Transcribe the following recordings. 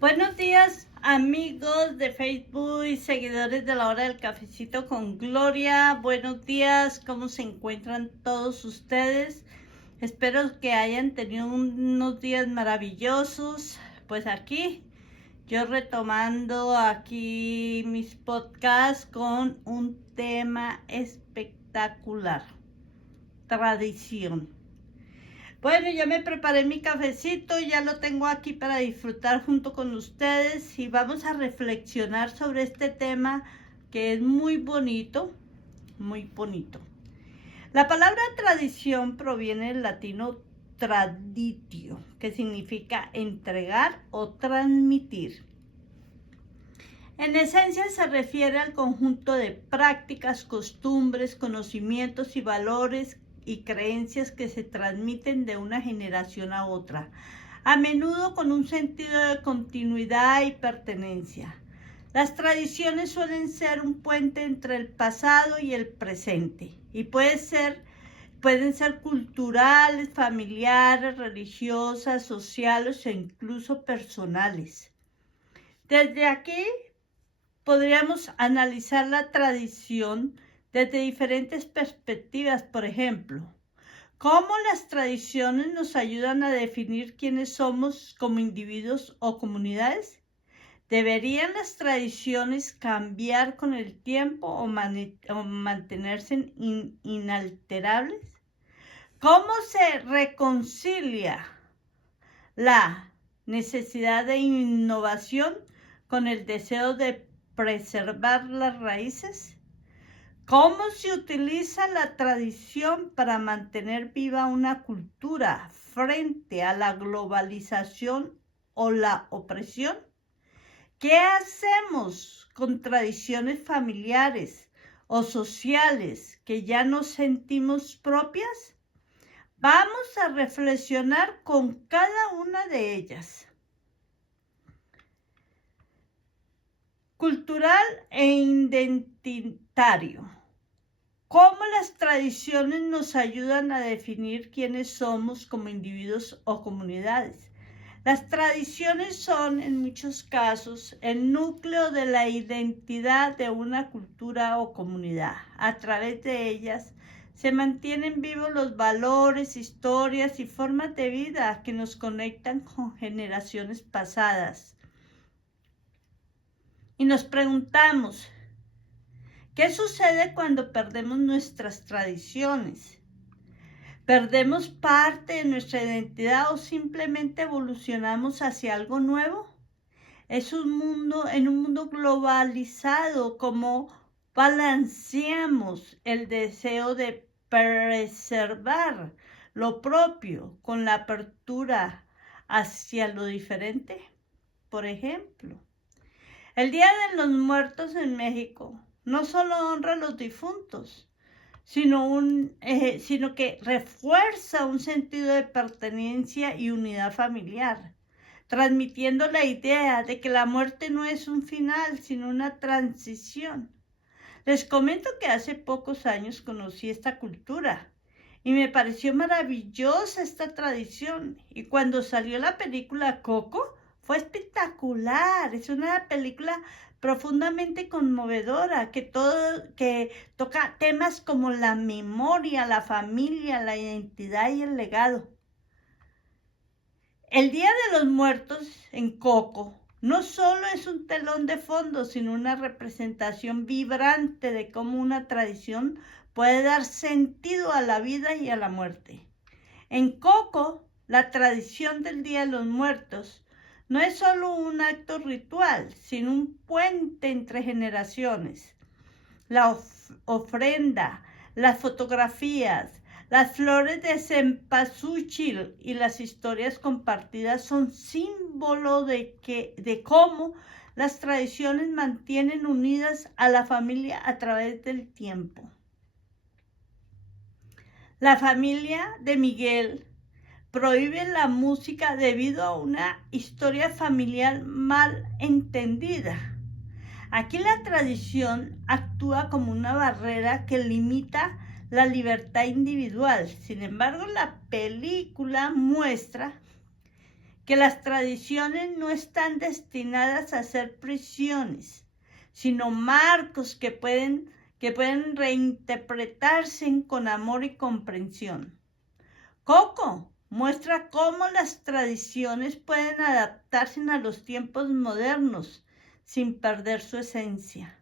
Buenos días, amigos de Facebook y seguidores de la hora del cafecito con Gloria. Buenos días, ¿cómo se encuentran todos ustedes? Espero que hayan tenido unos días maravillosos. Pues aquí, yo retomando aquí mis podcasts con un tema espectacular: tradición. Bueno, ya me preparé mi cafecito, ya lo tengo aquí para disfrutar junto con ustedes y vamos a reflexionar sobre este tema que es muy bonito, muy bonito. La palabra tradición proviene del latino traditio, que significa entregar o transmitir. En esencia se refiere al conjunto de prácticas, costumbres, conocimientos y valores y creencias que se transmiten de una generación a otra, a menudo con un sentido de continuidad y pertenencia. Las tradiciones suelen ser un puente entre el pasado y el presente y pueden ser culturales, familiares, religiosas, sociales e incluso personales. Desde aquí podríamos analizar la tradición desde diferentes perspectivas. Por ejemplo, cómo las tradiciones nos ayudan a definir quiénes somos como individuos o comunidades. ¿Deberían las tradiciones cambiar con el tiempo o mantenerse inalterables? ¿Cómo se reconcilia la necesidad de innovación con el deseo de preservar las raíces? ¿Cómo se utiliza la tradición para mantener viva una cultura frente a la globalización o la opresión? ¿Qué hacemos con tradiciones familiares o sociales que ya no sentimos propias? Vamos a reflexionar con cada una de ellas. Cultural e identitario. ¿Cómo las tradiciones nos ayudan a definir quiénes somos como individuos o comunidades? Las tradiciones son, en muchos casos, el núcleo de la identidad de una cultura o comunidad. A través de ellas se mantienen vivos los valores, historias y formas de vida que nos conectan con generaciones pasadas. Y nos preguntamos, ¿qué sucede cuando perdemos nuestras tradiciones? ¿Perdemos parte de nuestra identidad o simplemente evolucionamos hacia algo nuevo? En un mundo globalizado, ¿cómo balanceamos el deseo de preservar lo propio con la apertura hacia lo diferente? Por ejemplo, el Día de los Muertos en México no solo honra a los difuntos, sino que refuerza un sentido de pertenencia y unidad familiar, transmitiendo la idea de que la muerte no es un final, sino una transición. Les comento que hace pocos años conocí esta cultura y me pareció maravillosa esta tradición. Y cuando salió la película Coco, fue espectacular. Es una película profundamente conmovedora que toca temas como la memoria, la familia, la identidad y el legado. El Día de los Muertos en Coco no solo es un telón de fondo, sino una representación vibrante de cómo una tradición puede dar sentido a la vida y a la muerte. En Coco, la tradición del Día de los Muertos no es solo un acto ritual, sino un puente entre generaciones. La ofrenda, las fotografías, las flores de cempasúchil y las historias compartidas son símbolo de cómo las tradiciones mantienen unidas a la familia a través del tiempo. La familia de Miguel prohíbe la música debido a una historia familiar mal entendida. Aquí la tradición actúa como una barrera que limita la libertad individual. Sin embargo, la película muestra que las tradiciones no están destinadas a ser prisiones, sino marcos que pueden reinterpretarse con amor y comprensión. Coco muestra cómo las tradiciones pueden adaptarse a los tiempos modernos sin perder su esencia.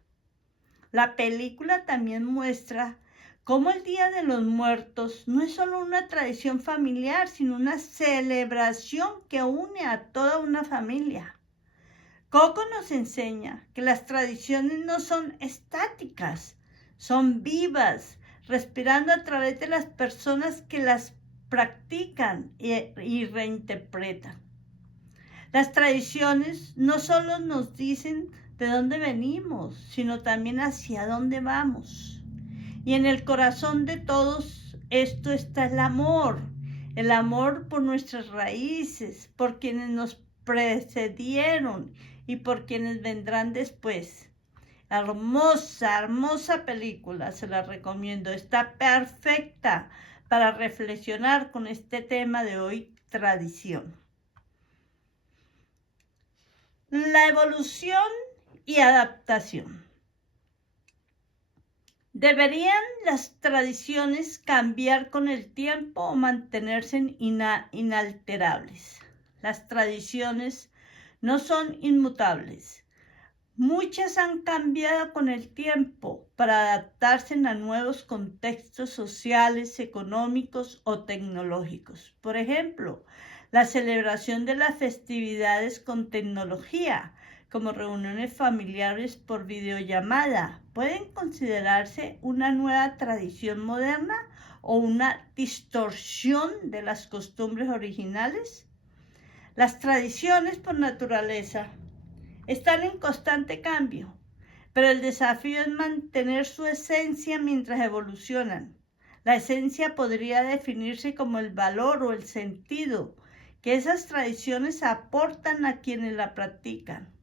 La película también muestra cómo el Día de los Muertos no es solo una tradición familiar, sino una celebración que une a toda una familia. Coco nos enseña que las tradiciones no son estáticas, son vivas, respirando a través de las personas que las practican y reinterpretan. Las tradiciones no solo nos dicen de dónde venimos, sino también hacia dónde vamos. Y en el corazón de todos esto está el amor por nuestras raíces, por quienes nos precedieron y por quienes vendrán después. Hermosa, hermosa película, se la recomiendo. Está perfecta para reflexionar con este tema de hoy, tradición. La evolución y adaptación. ¿Deberían las tradiciones cambiar con el tiempo o mantenerse inalterables? Las tradiciones no son inmutables. Muchas han cambiado con el tiempo para adaptarse a nuevos contextos sociales, económicos o tecnológicos. Por ejemplo, la celebración de las festividades con tecnología, como reuniones familiares por videollamada, pueden considerarse una nueva tradición moderna o una distorsión de las costumbres originales. Las tradiciones por naturaleza están en constante cambio, pero el desafío es mantener su esencia mientras evolucionan. La esencia podría definirse como el valor o el sentido que esas tradiciones aportan a quienes la practican.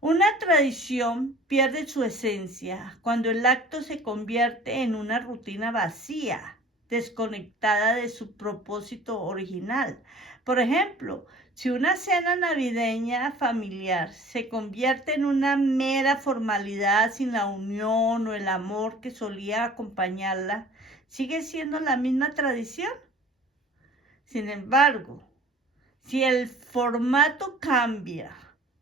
Una tradición pierde su esencia cuando el acto se convierte en una rutina vacía, desconectada de su propósito original. Por ejemplo, si una cena navideña familiar se convierte en una mera formalidad sin la unión o el amor que solía acompañarla, ¿sigue siendo la misma tradición? Sin embargo, si el formato cambia,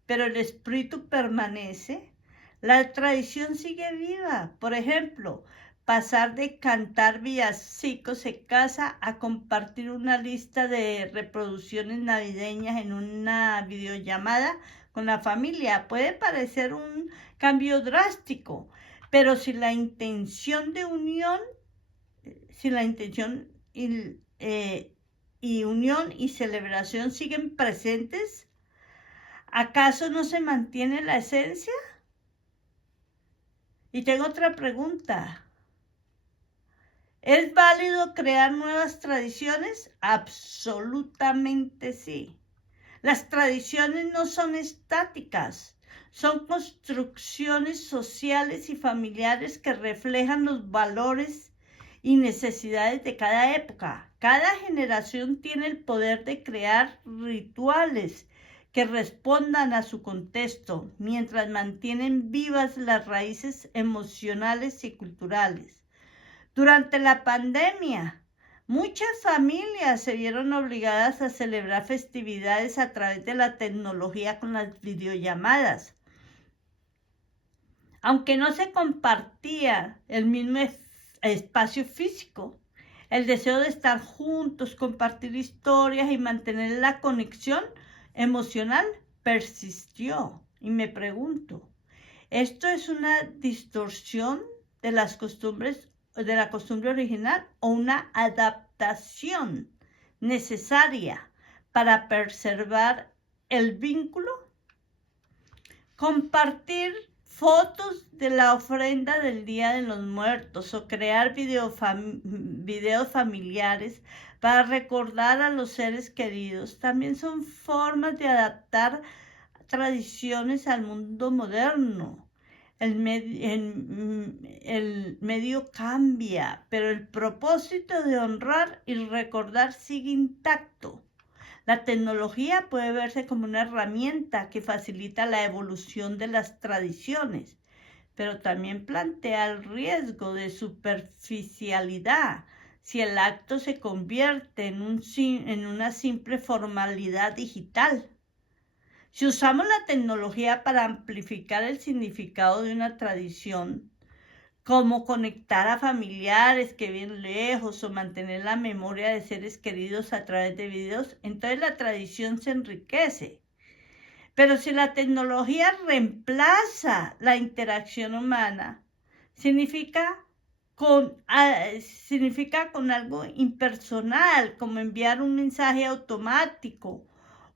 pero el espíritu permanece, la tradición sigue viva. Por ejemplo, pasar de cantar villancicos en casa a compartir una lista de reproducciones navideñas en una videollamada con la familia puede parecer un cambio drástico, pero si la intención de unión, si la intención y unión y celebración siguen presentes, ¿acaso no se mantiene la esencia? Y tengo otra pregunta. ¿Es válido crear nuevas tradiciones? Absolutamente sí. Las tradiciones no son estáticas, son construcciones sociales y familiares que reflejan los valores y necesidades de cada época. Cada generación tiene el poder de crear rituales que respondan a su contexto, mientras mantienen vivas las raíces emocionales y culturales. Durante la pandemia, muchas familias se vieron obligadas a celebrar festividades a través de la tecnología con las videollamadas. Aunque no se compartía el mismo espacio físico, el deseo de estar juntos, compartir historias y mantener la conexión emocional persistió. Y me pregunto, ¿esto es una distorsión de las costumbres, de la costumbre original o una adaptación necesaria para preservar el vínculo? Compartir fotos de la ofrenda del Día de los Muertos o crear videos familiares para recordar a los seres queridos también son formas de adaptar tradiciones al mundo moderno. El medio cambia, pero el propósito de honrar y recordar sigue intacto. La tecnología puede verse como una herramienta que facilita la evolución de las tradiciones, pero también plantea el riesgo de superficialidad si el acto se convierte en una simple formalidad digital. Si usamos la tecnología para amplificar el significado de una tradición, como conectar a familiares que viven lejos o mantener la memoria de seres queridos a través de videos, entonces la tradición se enriquece. Pero si la tecnología reemplaza la interacción humana, significa significa con algo impersonal, como enviar un mensaje automático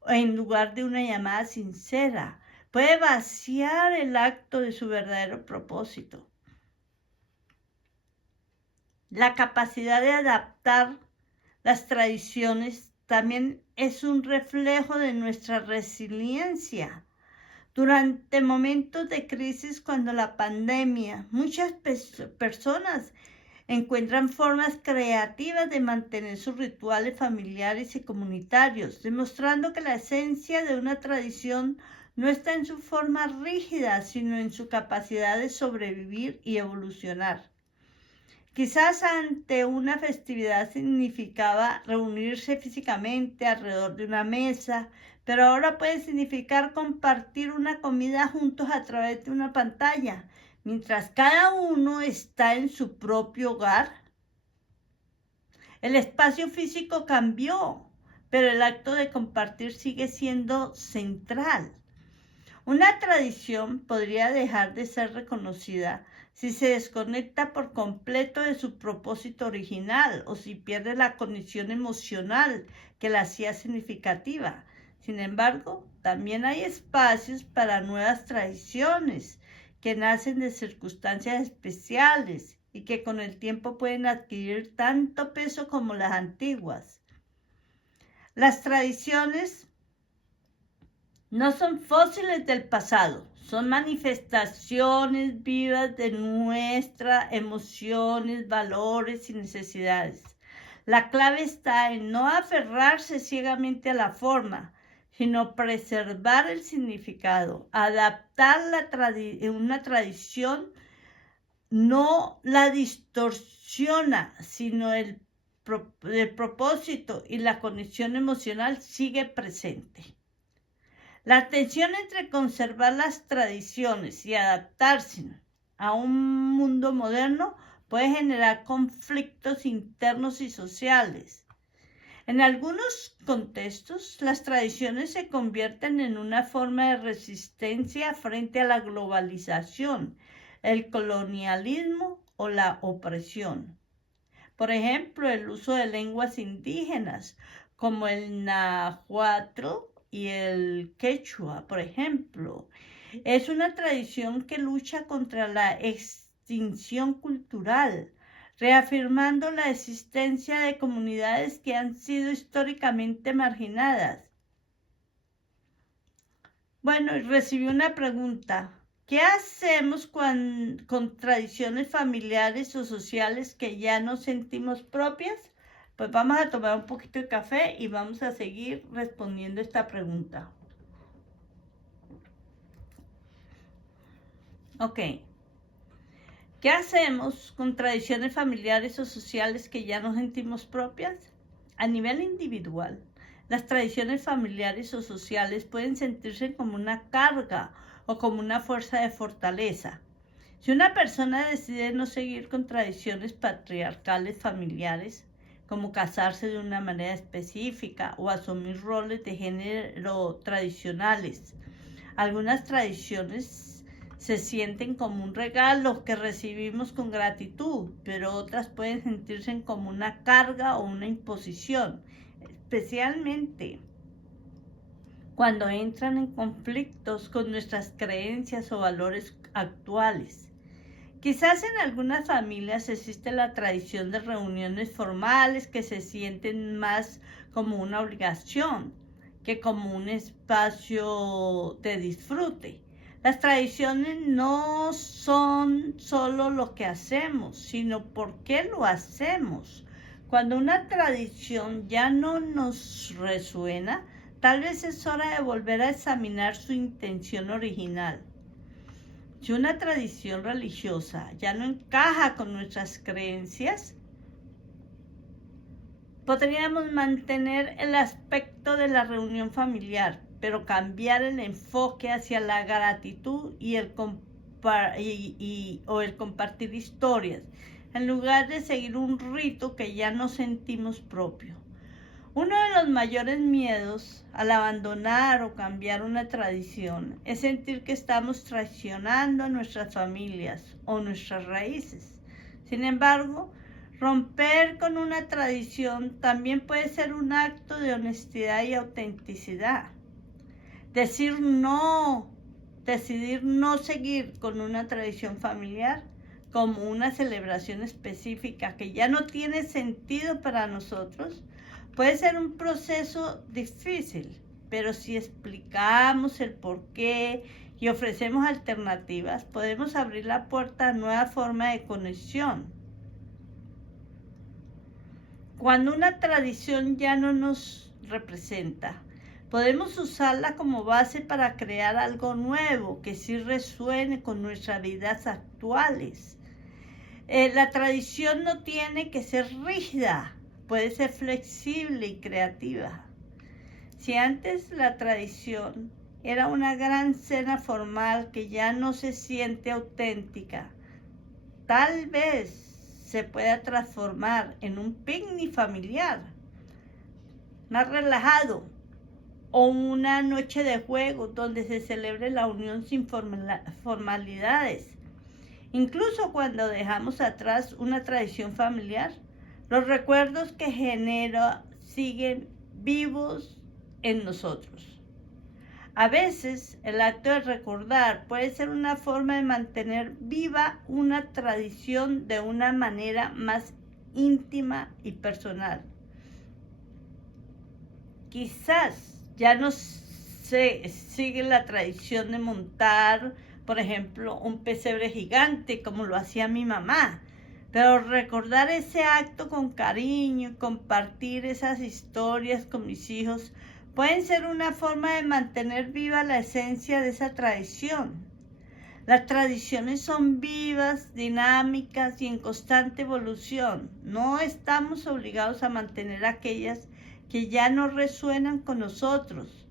en lugar de una llamada sincera. Puede vaciar el acto de su verdadero propósito. La capacidad de adaptar las tradiciones también es un reflejo de nuestra resiliencia. Durante momentos de crisis, cuando la pandemia, muchas personas encuentran formas creativas de mantener sus rituales familiares y comunitarios, demostrando que la esencia de una tradición no está en su forma rígida, sino en su capacidad de sobrevivir y evolucionar. Quizás ante una festividad significaba reunirse físicamente alrededor de una mesa, pero ahora puede significar compartir una comida juntos a través de una pantalla, mientras cada uno está en su propio hogar. El espacio físico cambió, pero el acto de compartir sigue siendo central. Una tradición podría dejar de ser reconocida si se desconecta por completo de su propósito original o si pierde la conexión emocional que la hacía significativa. Sin embargo, también hay espacios para nuevas tradiciones que nacen de circunstancias especiales y que con el tiempo pueden adquirir tanto peso como las antiguas. Las tradiciones no son fósiles del pasado, son manifestaciones vivas de nuestras emociones, valores y necesidades. La clave está en no aferrarse ciegamente a la forma, sino preservar el significado, adaptar una tradición, no la distorsiona, sino el propósito y la conexión emocional sigue presente. La tensión entre conservar las tradiciones y adaptarse a un mundo moderno puede generar conflictos internos y sociales. En algunos contextos, las tradiciones se convierten en una forma de resistencia frente a la globalización, el colonialismo o la opresión. Por ejemplo, el uso de lenguas indígenas como el náhuatl y el quechua, por ejemplo, es una tradición que lucha contra la extinción cultural, reafirmando la existencia de comunidades que han sido históricamente marginadas. Bueno, recibí una pregunta. ¿Qué hacemos con tradiciones familiares o sociales que ya no sentimos propias? Pues vamos a tomar un poquito de café y vamos a seguir respondiendo esta pregunta. Ok. ¿Qué hacemos con tradiciones familiares o sociales que ya no sentimos propias? A nivel individual, las tradiciones familiares o sociales pueden sentirse como una carga o como una fuerza de fortaleza. Si una persona decide no seguir con tradiciones patriarcales familiares, como casarse de una manera específica o asumir roles de género tradicionales, algunas tradiciones se sienten como un regalo que recibimos con gratitud, pero otras pueden sentirse como una carga o una imposición, especialmente cuando entran en conflictos con nuestras creencias o valores actuales. Quizás en algunas familias existe la tradición de reuniones formales que se sienten más como una obligación que como un espacio de disfrute. Las tradiciones no son solo lo que hacemos, sino por qué lo hacemos, Cuando una tradición ya no nos resuena, tal vez es hora de volver a examinar su intención original. Si una tradición religiosa ya no encaja con nuestras creencias, podríamos mantener el aspecto de la reunión familiar, pero cambiar el enfoque hacia la gratitud y el compartir historias, en lugar de seguir un rito que ya no sentimos propio. Uno de los mayores miedos al abandonar o cambiar una tradición es sentir que estamos traicionando a nuestras familias o nuestras raíces. Sin embargo, romper con una tradición también puede ser un acto de honestidad y autenticidad. Decidir no seguir con una tradición familiar como una celebración específica que ya no tiene sentido para nosotros, puede ser un proceso difícil, pero si explicamos el porqué y ofrecemos alternativas, podemos abrir la puerta a nuevas formas de conexión. Cuando una tradición ya no nos representa, podemos usarla como base para crear algo nuevo que sí resuene con nuestras vidas actuales. La tradición no tiene que ser rígida, puede ser flexible y creativa. Si antes la tradición era una gran cena formal que ya no se siente auténtica, tal vez se pueda transformar en un picnic familiar, más relajado, o una noche de juego donde se celebre la unión sin formalidades. Incluso cuando dejamos atrás una tradición familiar, los recuerdos que genera siguen vivos en nosotros. A veces el acto de recordar puede ser una forma de mantener viva una tradición de una manera más íntima y personal. Quizás ya no se sigue la tradición de montar, por ejemplo, un pesebre gigante como lo hacía mi mamá, pero recordar ese acto con cariño y compartir esas historias con mis hijos pueden ser una forma de mantener viva la esencia de esa tradición. Las tradiciones son vivas, dinámicas y en constante evolución. No estamos obligados a mantener aquellas que ya no resuenan con nosotros,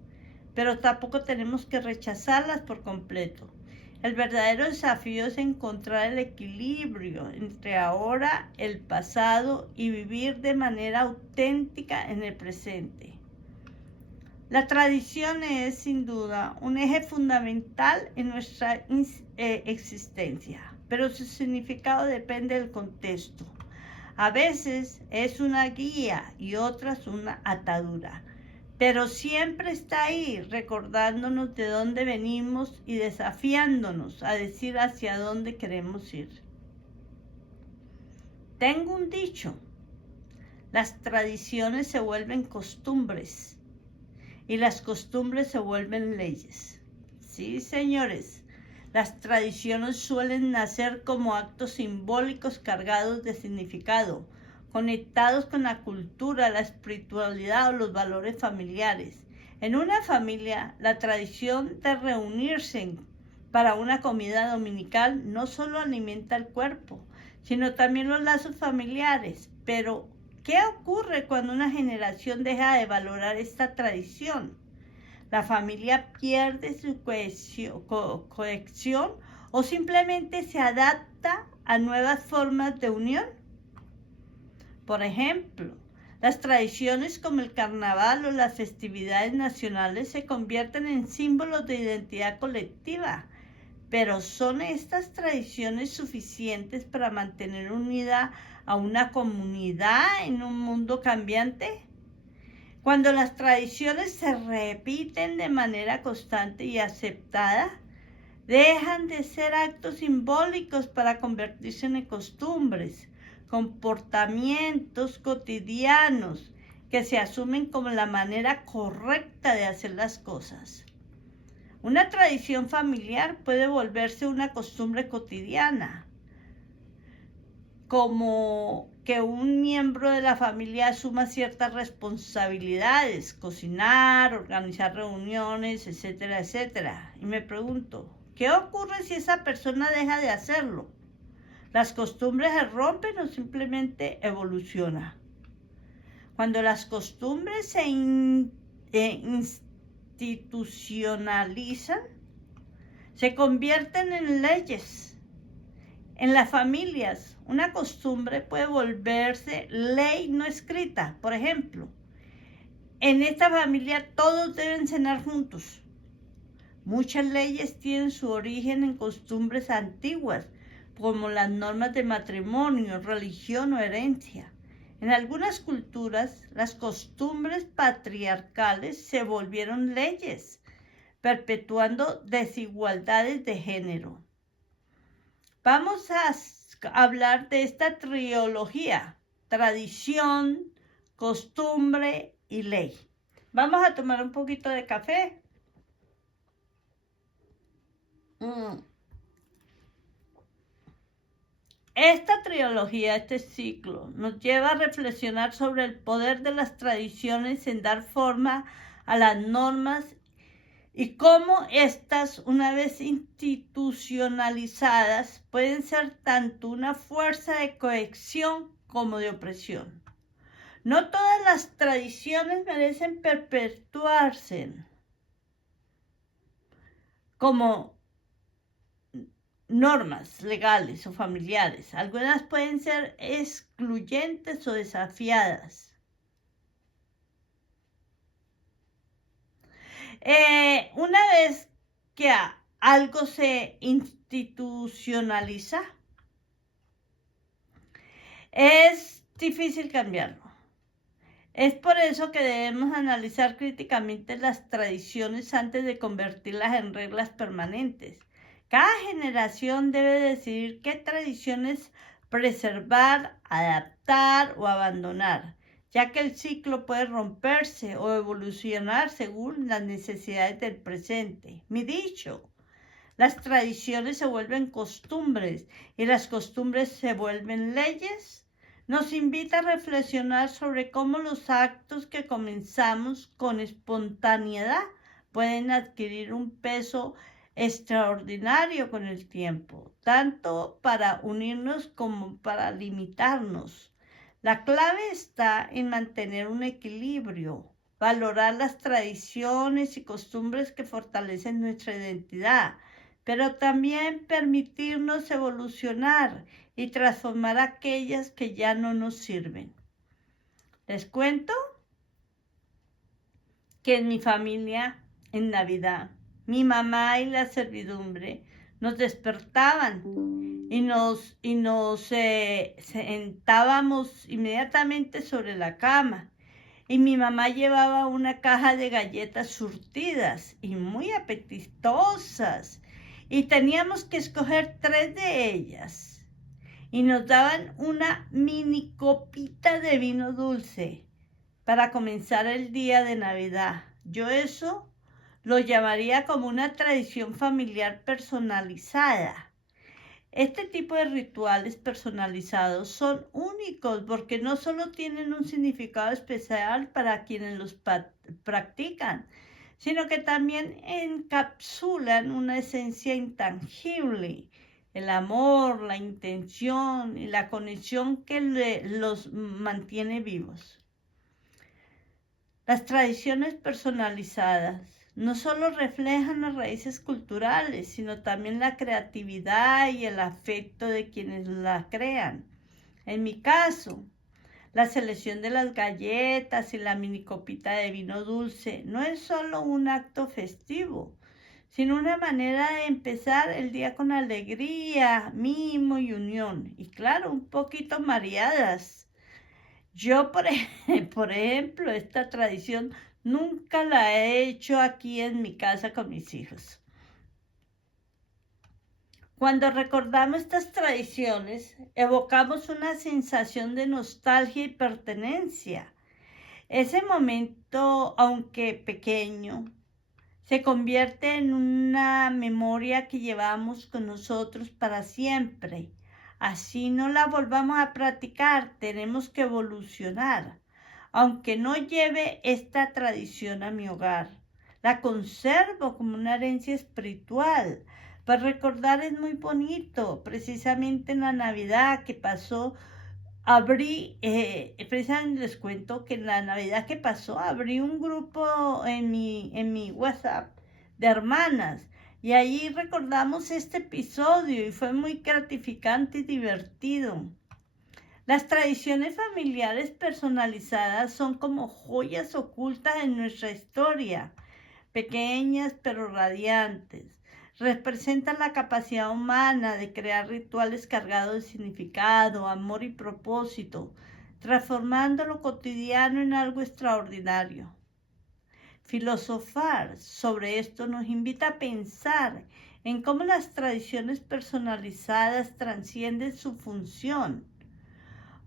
pero tampoco tenemos que rechazarlas por completo. El verdadero desafío es encontrar el equilibrio entre ahora, el pasado y vivir de manera auténtica en el presente. La tradición es, sin duda, un eje fundamental en nuestra existencia, pero su significado depende del contexto. A veces es una guía y otras una atadura, pero siempre está ahí recordándonos de dónde venimos y desafiándonos a decir hacia dónde queremos ir. Tengo un dicho: las tradiciones se vuelven costumbres y las costumbres se vuelven leyes. Sí, señores, las tradiciones suelen nacer como actos simbólicos cargados de significado, conectados con la cultura, la espiritualidad o los valores familiares. En una familia, la tradición de reunirse para una comida dominical no solo alimenta el cuerpo, sino también los lazos familiares. Pero, ¿qué ocurre cuando una generación deja de valorar esta tradición? ¿La familia pierde su cohesión o simplemente se adapta a nuevas formas de unión? Por ejemplo, las tradiciones como el carnaval o las festividades nacionales se convierten en símbolos de identidad colectiva, pero ¿son estas tradiciones suficientes para mantener unida a una comunidad en un mundo cambiante? Cuando las tradiciones se repiten de manera constante y aceptada, dejan de ser actos simbólicos para convertirse en costumbres, comportamientos cotidianos que se asumen como la manera correcta de hacer las cosas. Una tradición familiar puede volverse una costumbre cotidiana, como que un miembro de la familia asuma ciertas responsabilidades, cocinar, organizar reuniones, etcétera, etcétera. Y me pregunto, ¿qué ocurre si esa persona deja de hacerlo? ¿Las costumbres se rompen o simplemente evoluciona? Cuando las costumbres se institucionalizan, se convierten en leyes. En las familias, una costumbre puede volverse ley no escrita. Por ejemplo, en esta familia todos deben cenar juntos. Muchas leyes tienen su origen en costumbres antiguas, como las normas de matrimonio, religión o herencia. En algunas culturas, las costumbres patriarcales se volvieron leyes, perpetuando desigualdades de género. Vamos a hablar de esta trilogía: tradición, costumbre y ley. Vamos a tomar un poquito de café. Esta trilogía, este ciclo, nos lleva a reflexionar sobre el poder de las tradiciones en dar forma a las normas y cómo éstas, una vez institucionalizadas, pueden ser tanto una fuerza de cohesión como de opresión. No todas las tradiciones merecen perpetuarse como normas legales o familiares. Algunas pueden ser excluyentes o desafiadas. Una vez que algo se institucionaliza, es difícil cambiarlo. Es por eso que debemos analizar críticamente las tradiciones antes de convertirlas en reglas permanentes. Cada generación debe decidir qué tradiciones preservar, adaptar o abandonar, ya que el ciclo puede romperse o evolucionar según las necesidades del presente. Mi dicho: las tradiciones se vuelven costumbres y las costumbres se vuelven leyes, nos invita a reflexionar sobre cómo los actos que comenzamos con espontaneidad pueden adquirir un peso extraordinario con el tiempo, tanto para unirnos como para limitarnos. La clave está en mantener un equilibrio, valorar las tradiciones y costumbres que fortalecen nuestra identidad, pero también permitirnos evolucionar y transformar aquellas que ya no nos sirven. Les cuento que en mi familia, en Navidad, mi mamá y la servidumbre nos despertaban y nos sentábamos inmediatamente sobre la cama. Y mi mamá llevaba una caja de galletas surtidas y muy apetitosas. Y teníamos que escoger 3 de ellas. Y nos daban una mini copita de vino dulce para comenzar el día de Navidad. Yo eso lo llamaría como una tradición familiar personalizada. Este tipo de rituales personalizados son únicos porque no solo tienen un significado especial para quienes los practican, sino que también encapsulan una esencia intangible: el amor, la intención y la conexión que los mantiene vivos. Las tradiciones personalizadas no solo reflejan las raíces culturales, sino también la creatividad y el afecto de quienes las crean. En mi caso, la selección de las galletas y la mini copita de vino dulce no es solo un acto festivo, sino una manera de empezar el día con alegría, mimo y unión. Y claro, un poquito mareadas. Yo, por ejemplo, esta tradición nunca la he hecho aquí en mi casa con mis hijos. Cuando recordamos estas tradiciones, evocamos una sensación de nostalgia y pertenencia. Ese momento, aunque pequeño, se convierte en una memoria que llevamos con nosotros para siempre. Así no la volvamos a practicar, tenemos que evolucionar. Aunque no lleve esta tradición a mi hogar, la conservo como una herencia espiritual. Para recordar es muy bonito. Precisamente en la Navidad que pasó, precisamente les cuento que en la Navidad que pasó, abrí un grupo en mi WhatsApp de hermanas. Y allí recordamos este episodio y fue muy gratificante y divertido. Las tradiciones familiares personalizadas son como joyas ocultas en nuestra historia, pequeñas pero radiantes. Representan la capacidad humana de crear rituales cargados de significado, amor y propósito, transformando lo cotidiano en algo extraordinario. Filosofar sobre esto nos invita a pensar en cómo las tradiciones personalizadas trascienden su función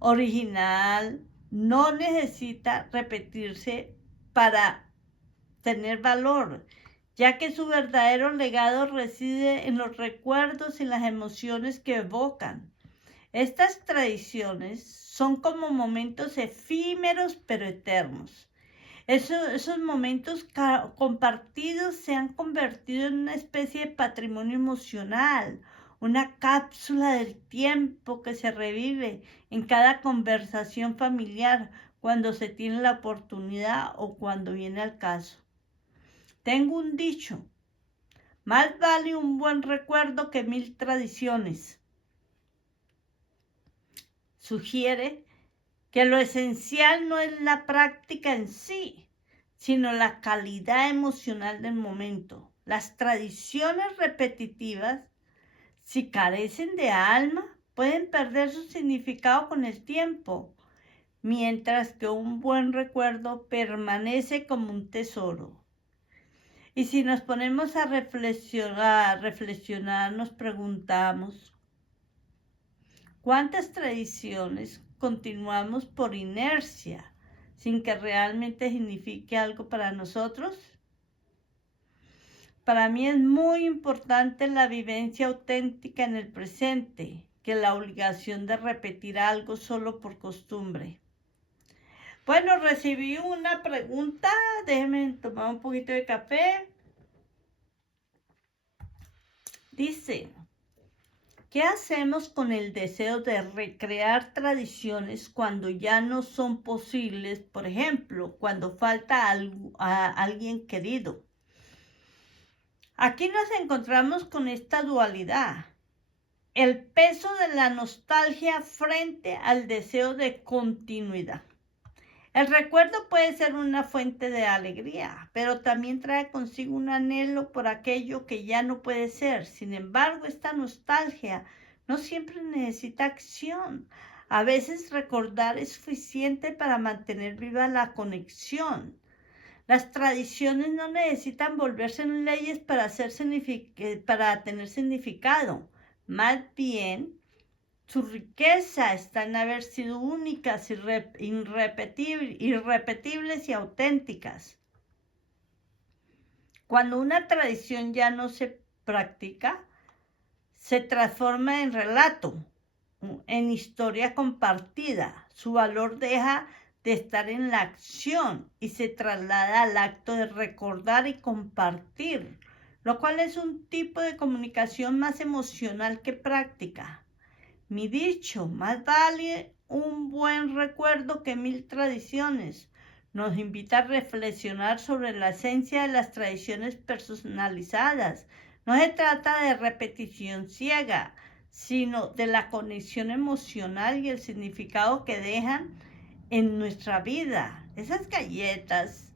original, no necesita repetirse para tener valor, ya que su verdadero legado reside en los recuerdos y las emociones que evocan. Estas tradiciones son como momentos efímeros pero eternos. Esos momentos compartidos se han convertido en una especie de patrimonio emocional, una cápsula del tiempo que se revive en cada conversación familiar cuando se tiene la oportunidad o cuando viene al caso. Tengo un dicho: más vale un buen recuerdo que 1000 tradiciones. Sugiere que lo esencial no es la práctica en sí, sino la calidad emocional del momento. Las tradiciones repetitivas, si carecen de alma, pueden perder su significado con el tiempo, mientras que un buen recuerdo permanece como un tesoro. Y si nos ponemos a reflexionar, nos preguntamos, ¿cuántas tradiciones continuamos por inercia, sin que realmente signifique algo para nosotros? Para mí es muy importante la vivencia auténtica en el presente, que la obligación de repetir algo solo por costumbre. Bueno, recibí una pregunta, déjenme tomar un poquito de café. Dice, ¿qué hacemos con el deseo de recrear tradiciones cuando ya no son posibles? Por ejemplo, cuando falta a alguien querido. Aquí nos encontramos con esta dualidad, el peso de la nostalgia frente al deseo de continuidad. El recuerdo puede ser una fuente de alegría, pero también trae consigo un anhelo por aquello que ya no puede ser. Sin embargo, esta nostalgia no siempre necesita acción. A veces recordar es suficiente para mantener viva la conexión. Las tradiciones no necesitan volverse en leyes para tener significado. Más bien, su riqueza está en haber sido únicas, irrepetibles y auténticas. Cuando una tradición ya no se practica, se transforma en relato, en historia compartida. Su valor deja de estar en la acción y se traslada al acto de recordar y compartir, lo cual es un tipo de comunicación más emocional que práctica. Mi dicho, más vale un buen recuerdo que 1000 tradiciones, nos invita a reflexionar sobre la esencia de las tradiciones personalizadas. No se trata de repetición ciega, sino de la conexión emocional y el significado que dejan en nuestra vida. Esas galletas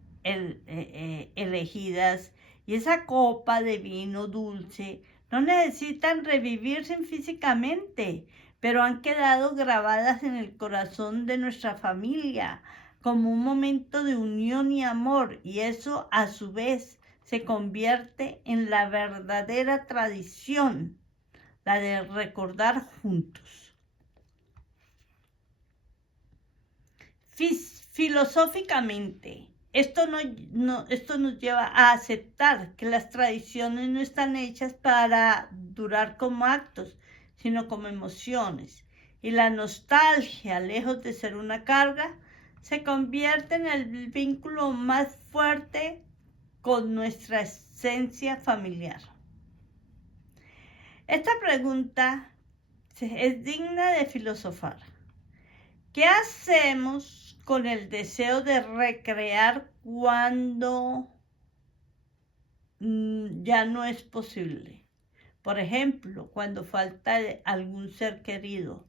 elegidas y esa copa de vino dulce no necesitan revivirse físicamente, pero han quedado grabadas en el corazón de nuestra familia como un momento de unión y amor, y eso a su vez se convierte en la verdadera tradición, la de recordar juntos. Filosóficamente, esto nos lleva a aceptar que las tradiciones no están hechas para durar como actos, sino como emociones. Y la nostalgia, lejos de ser una carga, se convierte en el vínculo más fuerte con nuestra esencia familiar. Esta pregunta es digna de filosofar. ¿Qué hacemos con el deseo de recrear cuando ya no es posible? Por ejemplo, cuando falta algún ser querido.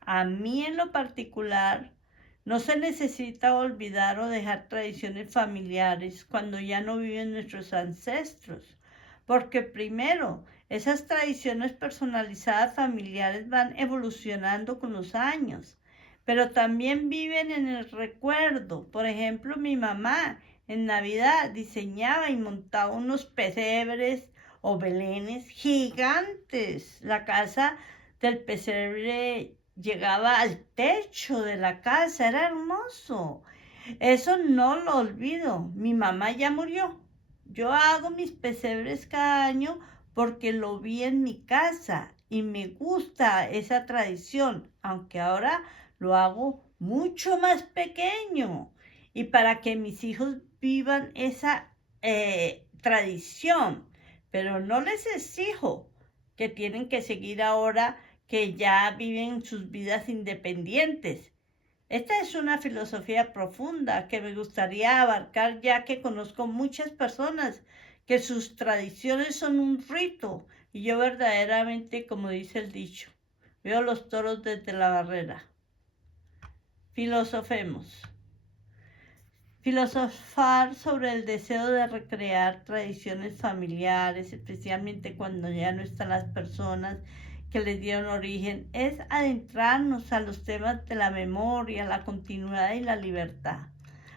A mí en lo particular, no se necesita olvidar o dejar tradiciones familiares cuando ya no viven nuestros ancestros, porque primero, esas tradiciones personalizadas familiares van evolucionando con los años, pero también viven en el recuerdo. Por ejemplo, mi mamá en Navidad diseñaba y montaba unos pesebres o belenes gigantes. La casa del pesebre llegaba al techo de la casa, era hermoso. Eso no lo olvido. Mi mamá ya murió. Yo hago mis pesebres cada año porque lo vi en mi casa y me gusta esa tradición, aunque ahora lo hago mucho más pequeño. Y para que mis hijos vivan esa tradición, pero no les exijo que tienen que seguir ahora que ya viven sus vidas independientes. Esta es una filosofía profunda que me gustaría abarcar, ya que conozco muchas personas que sus tradiciones son un rito y yo verdaderamente, como dice el dicho, veo los toros desde la barrera. Filosofemos. Filosofar sobre el deseo de recrear tradiciones familiares, especialmente cuando ya no están las personas que les dieron origen, es adentrarnos a los temas de la memoria, la continuidad y la libertad.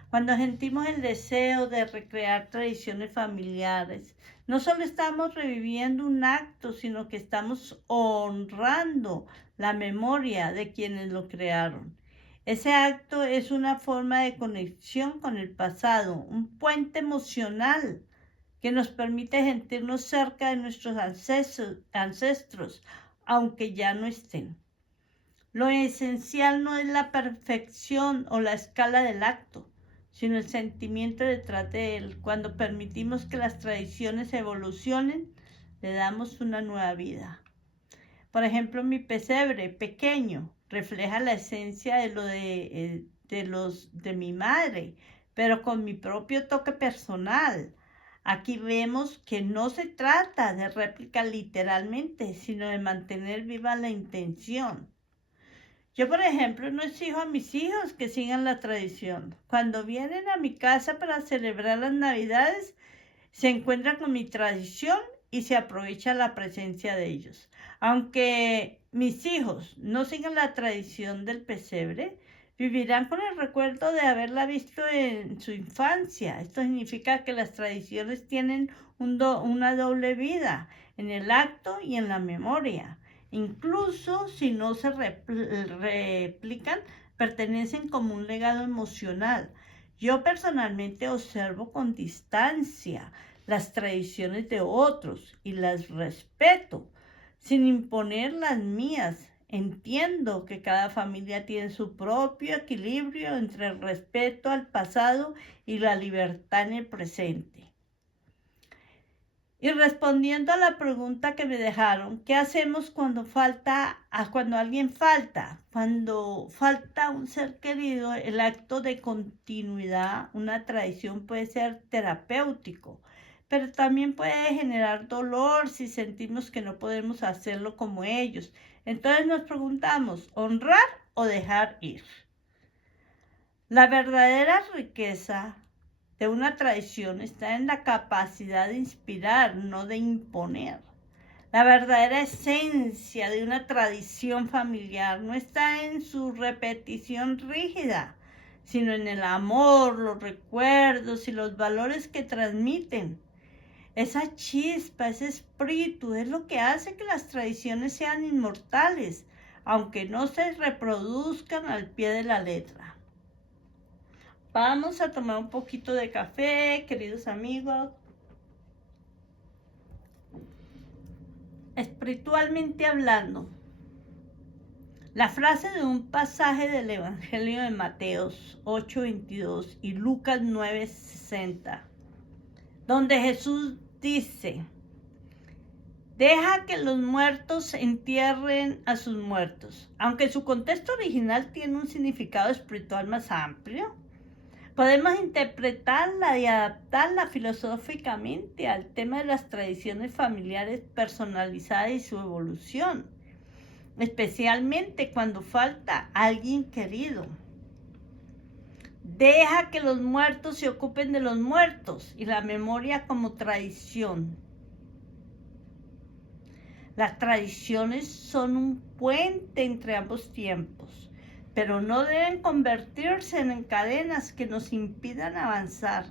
Cuando sentimos el deseo de recrear tradiciones familiares, no solo estamos reviviendo un acto, sino que estamos honrando la memoria de quienes lo crearon. Ese acto es una forma de conexión con el pasado, un puente emocional que nos permite sentirnos cerca de nuestros ancestros, aunque ya no estén. Lo esencial no es la perfección o la escala del acto, sino el sentimiento detrás de él. Cuando permitimos que las tradiciones evolucionen, le damos una nueva vida. Por ejemplo, mi pesebre pequeño refleja la esencia de mi madre, pero con mi propio toque personal. Aquí vemos que no se trata de réplica literalmente, sino de mantener viva la intención. Yo, por ejemplo, no exijo a mis hijos que sigan la tradición. Cuando vienen a mi casa para celebrar las Navidades, se encuentran con mi tradición y se aprovecha la presencia de ellos. Aunque mis hijos no sigan la tradición del pesebre, vivirán con el recuerdo de haberla visto en su infancia. Esto significa que las tradiciones tienen una doble vida, en el acto y en la memoria. Incluso si no se replican, pertenecen como un legado emocional. Yo personalmente observo con distancia las tradiciones de otros y las respeto sin imponer las mías. Entiendo que cada familia tiene su propio equilibrio entre el respeto al pasado y la libertad en el presente. Y respondiendo a la pregunta que me dejaron, ¿qué hacemos cuando alguien falta? Cuando falta un ser querido, el acto de continuidad, una tradición puede ser terapéutico, pero también puede generar dolor si sentimos que no podemos hacerlo como ellos. Entonces nos preguntamos, ¿honrar o dejar ir? La verdadera riqueza de una tradición está en la capacidad de inspirar, no de imponer. La verdadera esencia de una tradición familiar no está en su repetición rígida, sino en el amor, los recuerdos y los valores que transmiten. Esa chispa, ese espíritu es lo que hace que las tradiciones sean inmortales, aunque no se reproduzcan al pie de la letra. Vamos a tomar un poquito de café, queridos amigos. Espiritualmente hablando, La frase de un pasaje del Evangelio de Mateos 8:22 y Lucas 9:60, donde Jesús dice: deja que los muertos entierren a sus muertos. Aunque su contexto original tiene un significado espiritual más amplio, podemos interpretarla y adaptarla filosóficamente al tema de las tradiciones familiares personalizadas y su evolución, especialmente cuando falta alguien querido. Deja que los muertos se ocupen de los muertos y la memoria como tradición. Las tradiciones son un puente entre ambos tiempos, pero no deben convertirse en cadenas que nos impidan avanzar.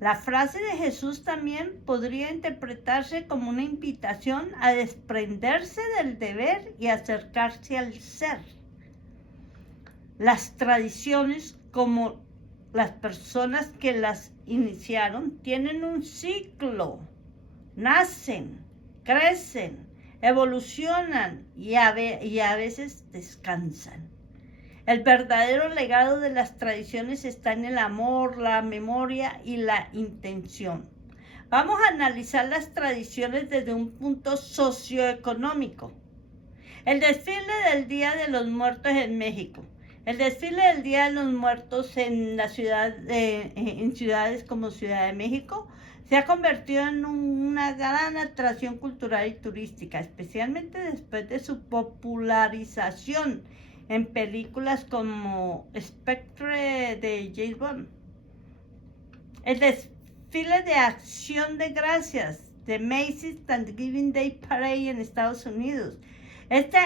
La frase de Jesús también podría interpretarse como una invitación a desprenderse del deber y acercarse al ser. Las tradiciones, como las personas que las iniciaron, tienen un ciclo. Nacen, crecen, evolucionan y a veces descansan. El verdadero legado de las tradiciones está en el amor, la memoria y la intención. Vamos a analizar las tradiciones desde un punto socioeconómico. El desfile del Día de los Muertos en México. El desfile del Día de los Muertos en ciudades como Ciudad de México se ha convertido en una gran atracción cultural y turística, especialmente después de su popularización en películas como Spectre de James Bond. El desfile de Acción de Gracias de Macy's Thanksgiving Day Parade en Estados Unidos. Este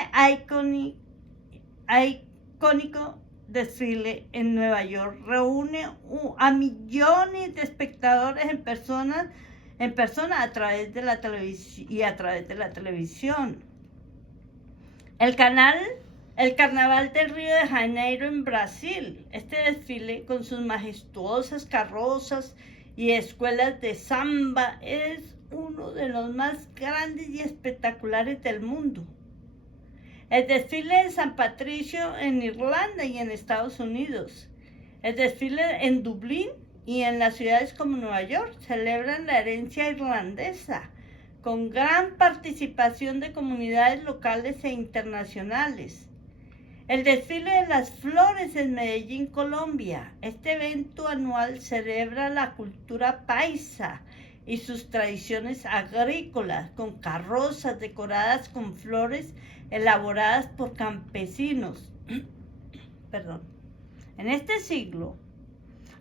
icónico desfile en Nueva York reúne a millones de espectadores en persona a través de la televisión. El Carnaval del Río de Janeiro en Brasil. Este desfile, con sus majestuosas carrozas y escuelas de samba, es uno de los más grandes y espectaculares del mundo. El desfile de San Patricio en Irlanda y en Estados Unidos. El desfile en Dublín y en las ciudades como Nueva York celebran la herencia irlandesa, con gran participación de comunidades locales e internacionales. El desfile de las flores en Medellín, Colombia. Este evento anual celebra la cultura paisa y sus tradiciones agrícolas, con carrozas decoradas con flores elaboradas por campesinos. En este siglo,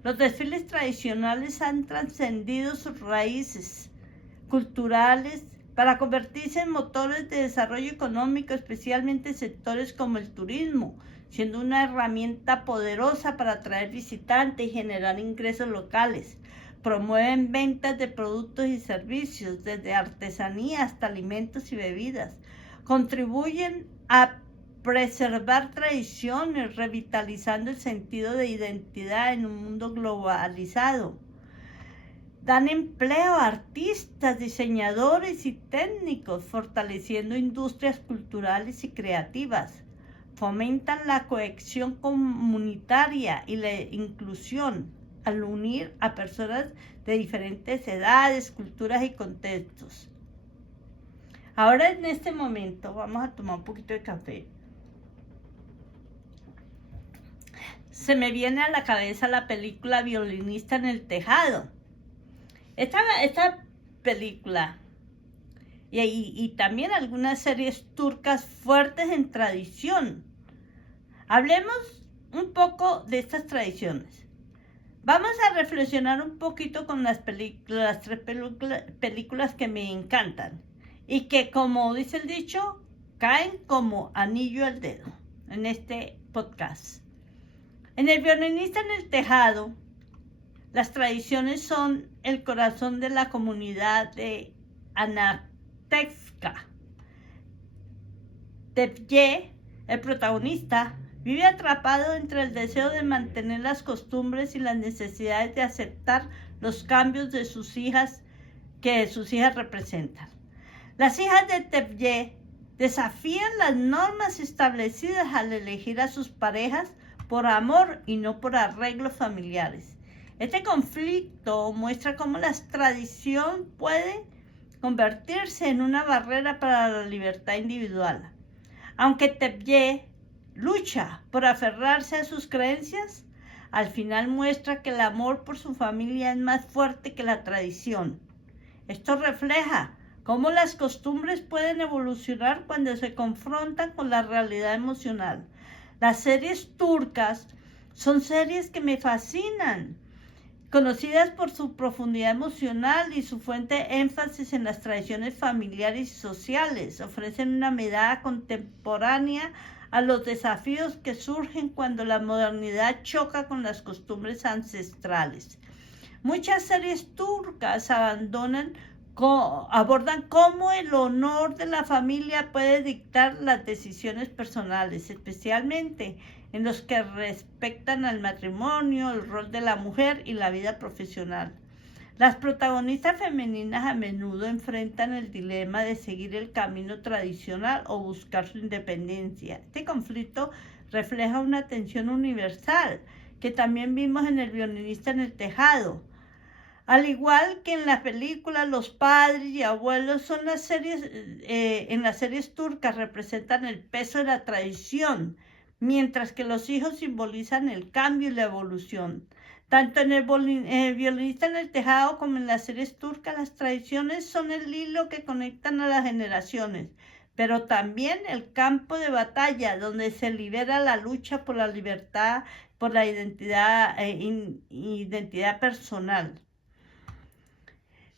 los desfiles tradicionales han trascendido sus raíces culturales para convertirse en motores de desarrollo económico, especialmente en sectores como el turismo, siendo una herramienta poderosa para atraer visitantes y generar ingresos locales. Promueven ventas de productos y servicios, desde artesanía hasta alimentos y bebidas. Contribuyen a preservar tradiciones, revitalizando el sentido de identidad en un mundo globalizado. Dan empleo a artistas, diseñadores y técnicos, fortaleciendo industrias culturales y creativas. Fomentan la cohesión comunitaria y la inclusión al unir a personas de diferentes edades, culturas y contextos. Ahora, en este momento, vamos a tomar un poquito de café. Se me viene a la cabeza la película Violinista en el Tejado. Esta película y también algunas series turcas fuertes en tradición. Hablemos un poco de estas tradiciones. Vamos a reflexionar un poquito con las tres películas que me encantan y que, como dice el dicho, caen como anillo al dedo en este podcast. En El Violinista en el Tejado, las tradiciones son el corazón de la comunidad de Anatevka. Tevye, el protagonista, vive atrapado entre el deseo de mantener las costumbres y las necesidades de aceptar los cambios de sus hijas que sus hijas representan. Las hijas de Tevye Desafían las normas establecidas al elegir a sus parejas por amor y no por arreglos familiares. Este conflicto muestra cómo la tradición puede convertirse en una barrera para la libertad individual. Aunque Tepye lucha por aferrarse a sus creencias, al final muestra que el amor por su familia es más fuerte que la tradición. Esto refleja cómo las costumbres pueden evolucionar cuando se confrontan con la realidad emocional. Las series turcas son series que me fascinan, conocidas por su profundidad emocional y su fuerte énfasis en las tradiciones familiares y sociales. Ofrecen una mirada contemporánea a los desafíos que surgen cuando la modernidad choca con las costumbres ancestrales. Muchas series turcas abordan cómo el honor de la familia puede dictar las decisiones personales, especialmente en los que respectan al matrimonio, el rol de la mujer y la vida profesional. Las protagonistas femeninas a menudo enfrentan el dilema de seguir el camino tradicional o buscar su independencia. Este conflicto refleja una tensión universal que también vimos en El violinista en el tejado. Al igual que en la película, los padres y abuelos en las series turcas representan el peso de la tradición, mientras que los hijos simbolizan el cambio y la evolución. Tanto en el violinista en el tejado como en las series turcas, las tradiciones son el hilo que conectan a las generaciones, pero también el campo de batalla donde se libera la lucha por la libertad, por la identidad personal.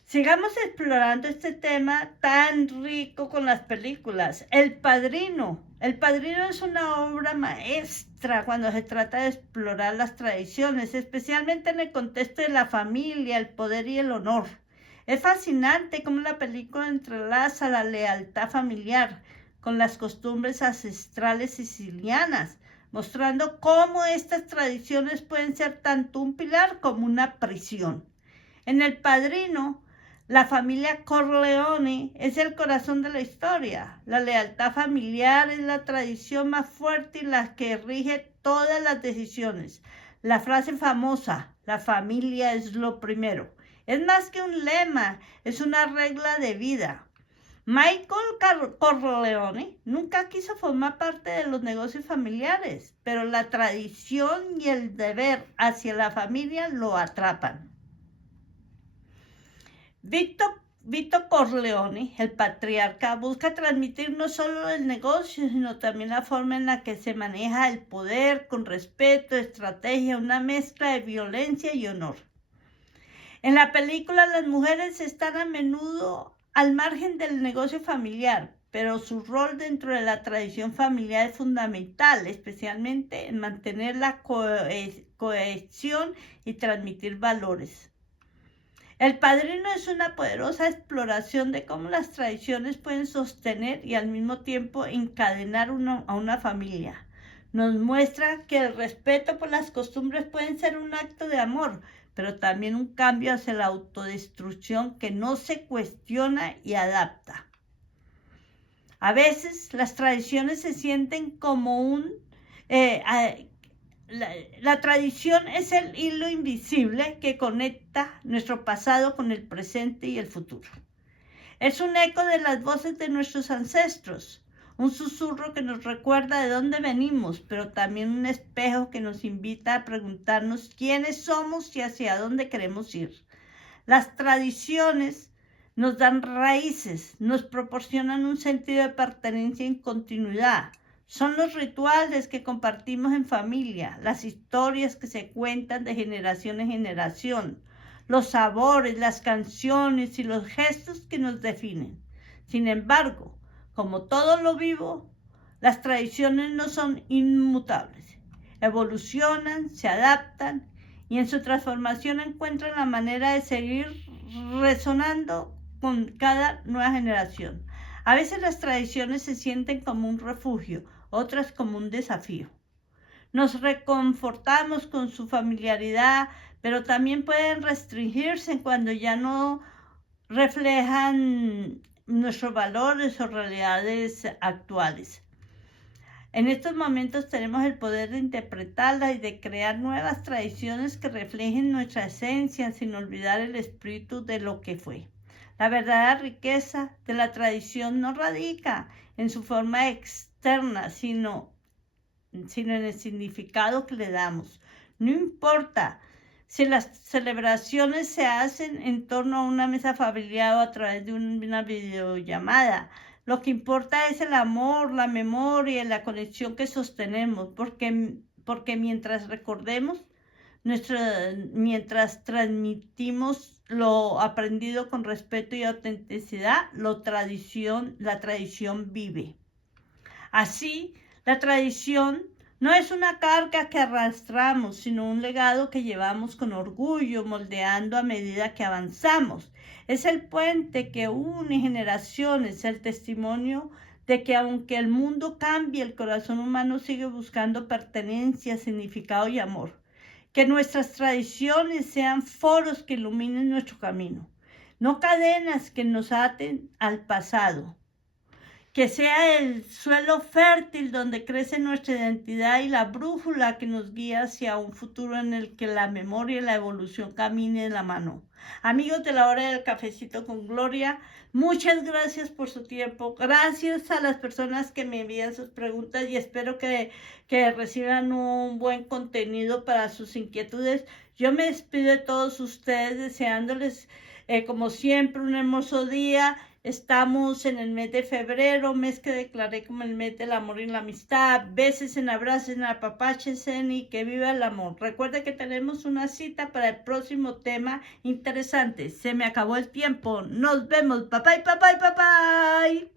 Sigamos explorando este tema tan rico con las películas. El Padrino. El Padrino es una obra maestra cuando se trata de explorar las tradiciones, especialmente en el contexto de la familia, el poder y el honor. Es fascinante cómo la película entrelaza la lealtad familiar con las costumbres ancestrales sicilianas, mostrando cómo estas tradiciones pueden ser tanto un pilar como una prisión. En El Padrino, la familia Corleone es el corazón de la historia. La lealtad familiar es la tradición más fuerte y la que rige todas las decisiones. La frase famosa, la familia es lo primero, es más que un lema, es una regla de vida. Michael Corleone nunca quiso formar parte de los negocios familiares, pero la tradición y el deber hacia la familia lo atrapan. Vito Corleone, el patriarca, busca transmitir no solo el negocio, sino también la forma en la que se maneja el poder con respeto, estrategia, una mezcla de violencia y honor. En la película, las mujeres están a menudo al margen del negocio familiar, pero su rol dentro de la tradición familiar es fundamental, especialmente en mantener la cohesión y transmitir valores. El Padrino es una poderosa exploración de cómo las tradiciones pueden sostener y al mismo tiempo encadenar a una familia. Nos muestra que el respeto por las costumbres puede ser un acto de amor, pero también un cambio hacia la autodestrucción que no se cuestiona y adapta. A veces las tradiciones se sienten como la tradición es el hilo invisible que conecta nuestro pasado con el presente y el futuro. Es un eco de las voces de nuestros ancestros, un susurro que nos recuerda de dónde venimos, pero también un espejo que nos invita a preguntarnos quiénes somos y hacia dónde queremos ir. Las tradiciones nos dan raíces, nos proporcionan un sentido de pertenencia y continuidad. Son los rituales que compartimos en familia, las historias que se cuentan de generación en generación, los sabores, las canciones y los gestos que nos definen. Sin embargo, como todo lo vivo, las tradiciones no son inmutables. Evolucionan, se adaptan y en su transformación encuentran la manera de seguir resonando con cada nueva generación. A veces las tradiciones se sienten como un refugio, otras como un desafío. Nos reconfortamos con su familiaridad, pero también pueden restringirse cuando ya no reflejan nuestros valores o realidades actuales. En estos momentos tenemos el poder de interpretarla y de crear nuevas tradiciones que reflejen nuestra esencia sin olvidar el espíritu de lo que fue. La verdadera riqueza de la tradición no radica en su forma externa, sino en el significado que le damos. No importa si las celebraciones se hacen en torno a una mesa familiar o a través de una videollamada. Lo que importa es el amor, la memoria y la conexión que sostenemos, porque mientras recordemos, mientras transmitimos lo aprendido con respeto y autenticidad, la tradición vive. Así, la tradición no es una carga que arrastramos, sino un legado que llevamos con orgullo, moldeando a medida que avanzamos. Es el puente que une generaciones, el testimonio de que aunque el mundo cambie, el corazón humano sigue buscando pertenencia, significado y amor. Que nuestras tradiciones sean foros que iluminen nuestro camino, no cadenas que nos aten al pasado. Que sea el suelo fértil donde crece nuestra identidad y la brújula que nos guía hacia un futuro en el que la memoria y la evolución caminen de la mano. Amigos de la hora del cafecito con Gloria, muchas gracias por su tiempo. Gracias a las personas que me envían sus preguntas y espero que reciban un buen contenido para sus inquietudes. Yo me despido de todos ustedes deseándoles, como siempre, un hermoso día. Estamos en el mes de febrero, mes que declaré como el mes del amor y la amistad. Besen, abracen, apapáchense y que viva el amor. Recuerden que tenemos una cita para el próximo tema interesante. Se me acabó el tiempo. Nos vemos. Bye bye, bye bye, bye bye.